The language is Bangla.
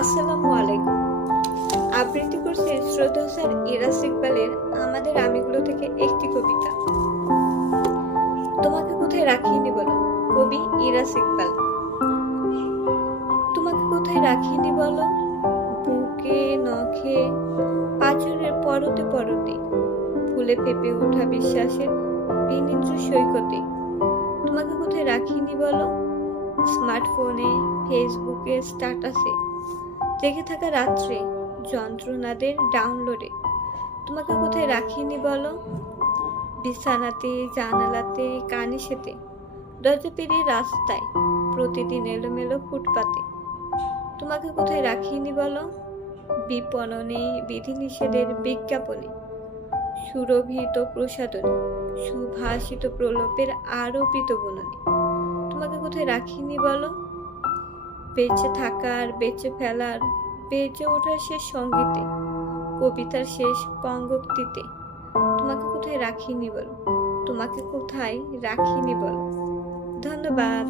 আসসালামু আলাইকুম। আবৃত্তি করছি শ্রদ্ধেয় স্যার ইরাস ইকবালের আমাদের আমিগুলো থেকে একটি কবিতা। তোমাকে কোথায় রাখিনি বলো, কবি ইরাস ইকবাল। তোমাকে কোথায় রাখিনি বলো, বুকে নখে পাঁজরের পরতে পরতে, ফুলে ফেপে ওঠা বিশ্বাসের বিনিদ্র সৈকতে। তোমাকে কোথায় রাখিনি বলো, স্মার্টফোনে, ফেসবুকে, স্ট্যাটাসে, জেগে থাকা রাত্রে, যন্ত্রণাদের ডাউনলোডে। তোমাকে কোথায় রাখিনি বলো, বিছানাতে, জানালাতে, কানিসেতে, দরজা পেরিয়ে রাস্তায়, প্রতিদিন এলোমেলো ফুটপাতে। তোমাকে কোথায় রাখিনি বলো, বিপণনে, বিধিনিষেধের বিজ্ঞাপনে, সুরভিত প্রসাদনে, সুভাষিত প্রলোপের আরোপিত বুননে। তোমাকে কোথায় রাখিনি বলো, বেঁচে থাকার, বেঁচে ফেলার, বেঁচে ওঠার শেষ সঙ্গীতে, কবিতার শেষ পঙ্গক্তিতে। তোমাকে কোথায় রাখিনি বলো, তোমাকে কোথায় রাখিনি বলো। ধন্যবাদ।